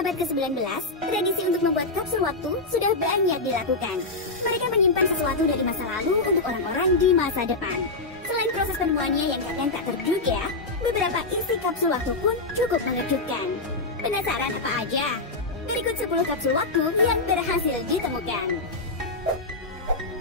abad ke-19, tradisi untuk membuat kapsul waktu sudah banyak dilakukan. Mereka menyimpan sesuatu dari masa lalu untuk orang-orang di masa depan. Selain proses penemuannya yang kadang tak terduga, beberapa isi kapsul waktu pun cukup mengejutkan. Penasaran apa aja? Berikut 10 kapsul waktu yang berhasil ditemukan.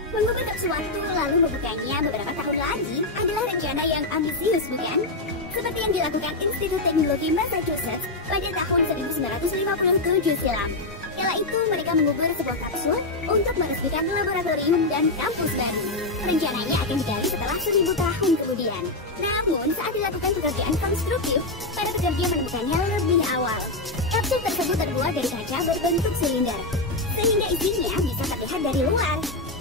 Mengubah kapsul waktu lalu membukanya beberapa tahun lagi adalah rencana yang ambisius, bukan? Seperti yang dilakukan Institut Teknologi Massachusetts pada tahun 1957 silam. Kala itu mereka mengubur sebuah kapsul untuk meresmikan laboratorium dan kampus baru. Rencananya akan digali setelah 1000 tahun kemudian. Namun saat dilakukan pekerjaan konstruktif, para pekerja menemukannya lebih awal. Kapsul tersebut terbuat dari kaca berbentuk silinder, sehingga isinya bisa terlihat dari luar.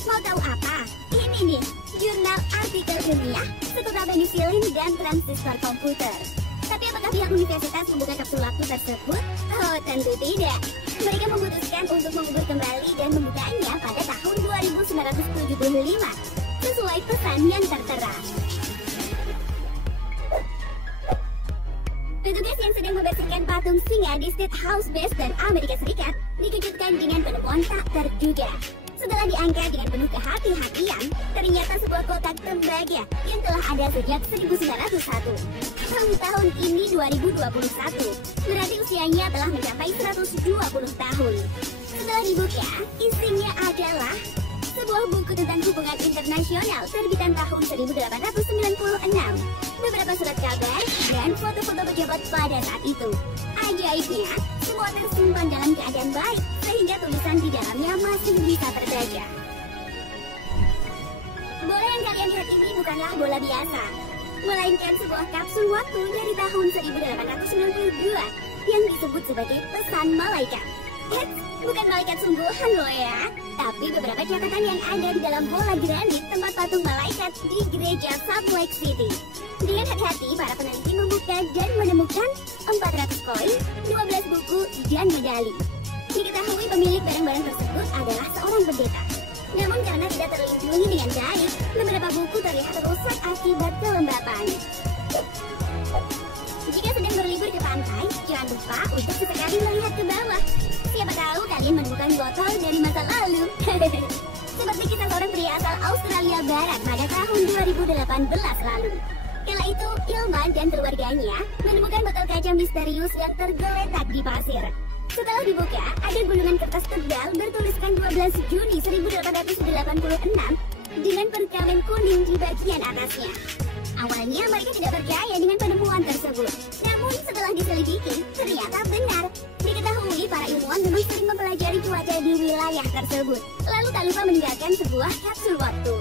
Mau tahu apa? Ini nih, jurnal artikel ilmiah seputar penisilin dan transistor komputer. Tapi apakah pihak universitas membuka kapsul waktu tersebut? Oh, tentu tidak. Mereka memutuskan untuk mengubur kembali dan membukanya pada tahun 2975, sesuai pesan yang tertera. Petugas yang sedang membersihkan patung singa di State House Boston, Amerika Serikat, dikejutkan dengan penemuan tak terduga. Setelah diangkat dengan penuh kehati-hatian, ternyata sebuah kotak tembaga yang telah ada sejak 1901. Tahun ini 2021, berarti usianya telah mencapai 120 tahun. Setelah dibuka, isinya adalah sebuah buku tentang hubungan internasional terbitan tahun 1896, beberapa surat kabar, dan foto-foto pejabat pada saat itu. Ajaibnya, semua tersimpan dalam keadaan baik, sehingga tulisan di dalamnya masih bisa terbaca. Bola yang kalian lihat ini bukanlah bola biasa, melainkan sebuah kapsul waktu dari tahun 1892 yang disebut sebagai pesan malaikat. Bukan malaikat sungguhan loh ya, tapi beberapa catatan yang ada di dalam bola granit tempat patung malaikat di gereja Salt Lake City. Dengan hati-hati, para peneliti membuka dan menemukan 400 koin, 12 buku, dan medali. Diketahui pemilik barang-barang tersebut adalah seorang pendeta. Namun karena tidak terlindungi dengan baik, beberapa buku terlihat rusak akibat kelembapan. Jika sedang berlibur ke pantai, jangan lupa untuk sesekali melihat ke bawah. Siapa tahu kalian menemukan botol dari masa lalu. Seperti kisah seorang pria asal Australia Barat pada tahun 2018 lalu. Kala itu, Ilman dan keluarganya menemukan botol kaca misterius yang tergeletak di pasir. Setelah dibuka, ada gulungan kertas tebal bertuliskan 12 Juni 1886 dengan perkamen kuning di bagian atasnya. Awalnya mereka tidak percaya dengan penemuan tersebut. Namun setelah diselidiki, ternyata benar. Diketahui para ilmuwan memang sering mempelajari cuaca di wilayah tersebut, lalu tak lupa meninggalkan sebuah kapsul waktu.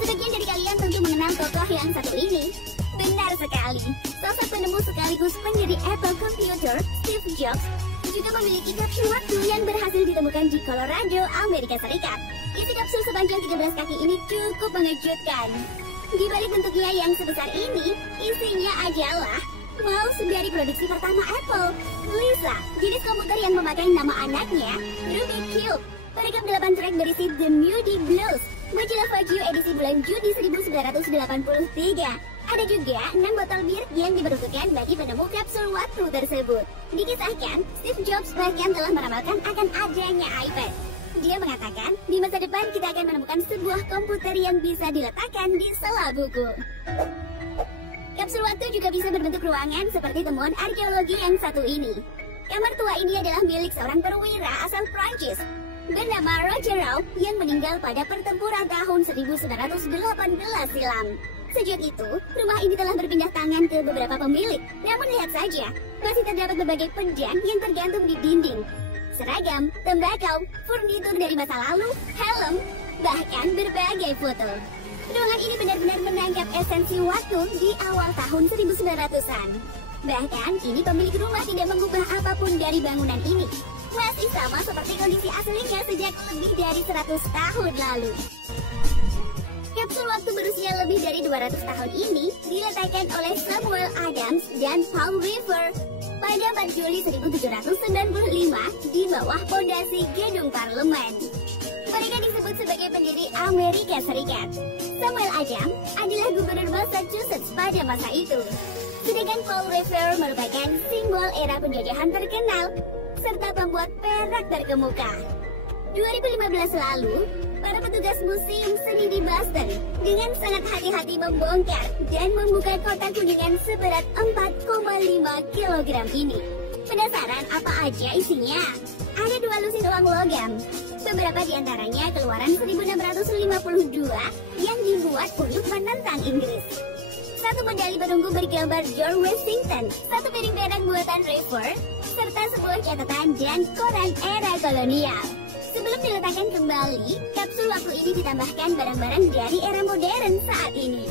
Sebagian dari kalian tentu mengenal tokoh yang satu ini. Benar sekali, sosok penemu sekaligus pendiri Apple Computer, Steve Jobs, juga memiliki kapsul waktu yang berhasil ditemukan di Colorado, Amerika Serikat. Isi kapsul sepanjang 13 kaki ini cukup mengejutkan. Di balik bentuknya yang sebesar ini, isinya adalah mouse dari produksi pertama Apple, Lisa, jenis komputer yang memakai nama anaknya, Rubik's Cube. Perekam 8 track berisi The Moody Blues, majalah Vogue edisi bulan Juni 1983. Ada juga 6 botol bir yang diperuntukkan bagi penemu kapsul waktu tersebut. Dikisahkan, Steve Jobs bahkan telah meramalkan akan adanya iPad. Dia mengatakan, di masa depan kita akan menemukan sebuah komputer yang bisa diletakkan di sela buku. Kapsul waktu juga bisa berbentuk ruangan seperti temuan arkeologi yang satu ini. Kamar tua ini adalah milik seorang perwira asal Prancis bernama Roger Rauh yang meninggal pada pertempuran tahun 1918 silam. Sejak itu, rumah ini telah berpindah tangan ke beberapa pemilik. Namun lihat saja, masih terdapat berbagai pedang yang tergantung di dinding. Seragam, tembakau, furnitur dari masa lalu, helm, bahkan berbagai foto. Ruangan ini benar-benar menangkap esensi waktu di awal tahun 1900-an. Bahkan, kini pemilik rumah tidak mengubah apapun dari bangunan ini. Masih sama seperti kondisi aslinya sejak lebih dari 100 tahun lalu. Kapsul waktu berusia lebih dari 200 tahun ini diletakkan oleh Samuel Adams dan Paul Revere pada 4 Juli 1795 di bawah fondasi gedung parlemen. Mereka disebut sebagai pendiri Amerika Serikat. Samuel Adams adalah gubernur Massachusetts pada masa itu. Sedangkan Paul Revere merupakan simbol era penjajahan terkenal serta pembuat perak terkemuka. 2015 lalu, para petugas Museum Seni di Boston dengan sangat hati-hati membongkar dan membuka kotak kuningan seberat 4,5 kg ini. Penasaran apa aja isinya? Ada 2 lusin uang logam. Beberapa di antaranya keluaran 1652 yang dibuat untuk menentang Inggris. 1 medali perunggu bergambar George Washington, 1 piring perak buatan Revere, serta sebuah catatan dan koran era kolonial. Sebelum diletakkan kembali, kapsul waktu ini ditambahkan barang-barang dari era modern saat ini.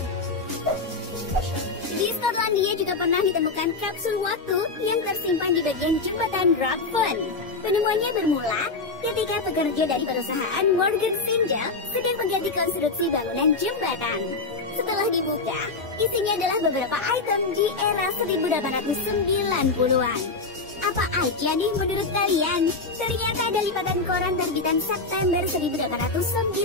Di Skotlandia juga pernah ditemukan kapsul waktu yang tersimpan di bagian jembatan Rockford. Penemuannya bermula ketika pekerja dari perusahaan Morgan Sindall sedang mengganti konstruksi bangunan jembatan. Setelah dibuka, isinya adalah beberapa item di era 1890-an. Apa aja nih menurut kalian? Ternyata ada lipatan koran terbitan September 1894,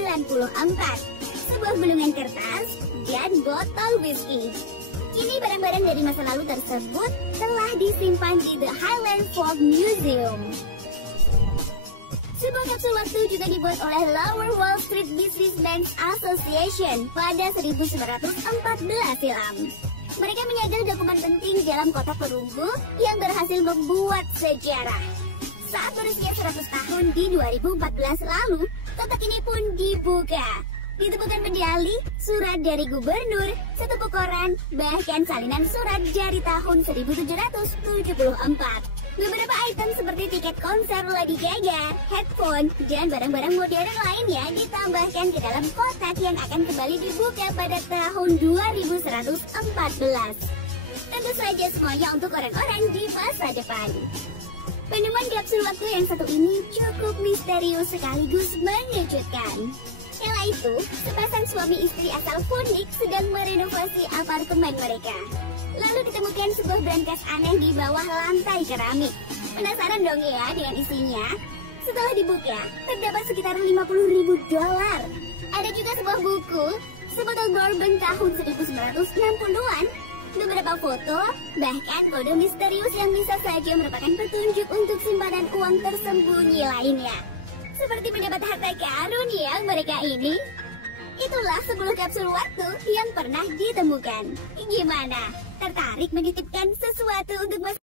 sebuah gulungan kertas, dan botol whisky. Kini barang-barang dari masa lalu tersebut telah disimpan di The Highland Folk Museum. Sebuah kapsul waktu juga dibuat oleh Lower Wall Street Businessmen's Association pada 1914 silam. Mereka menyegel dokumen penting dalam kotak perunggu yang berhasil membuat sejarah. Saat berusia 100 tahun di 2014 lalu, kotak ini pun dibuka. Ditemukan medali, surat dari gubernur, 1 buku koran, bahkan salinan surat dari tahun 1774. Beberapa item seperti tiket konser Lady Gaga, headphone, dan barang-barang modern lainnya ditambahkan ke dalam kotak yang akan kembali dibuka pada tahun 2114. Tentu saja semuanya untuk orang-orang di masa depan. Penemuan kapsul waktu yang satu ini cukup misterius sekaligus mengejutkan. Kala itu, sepasang suami istri asal Phoenix sedang merenovasi apartemen mereka. Lalu ditemukan sebuah brankas aneh di bawah lantai keramik. Penasaran dong ya dengan isinya? Setelah dibuka, terdapat sekitar $50.000. Ada juga sebuah buku, sebotol bourbon tahun 1960-an, beberapa foto, bahkan kode misterius yang bisa saja merupakan petunjuk untuk simpanan uang tersembunyi lainnya. Seperti mendapat harta karun yang mereka ini. Itulah 10 kapsul waktu yang pernah ditemukan. Gimana? Tertarik menitipkan sesuatu untuk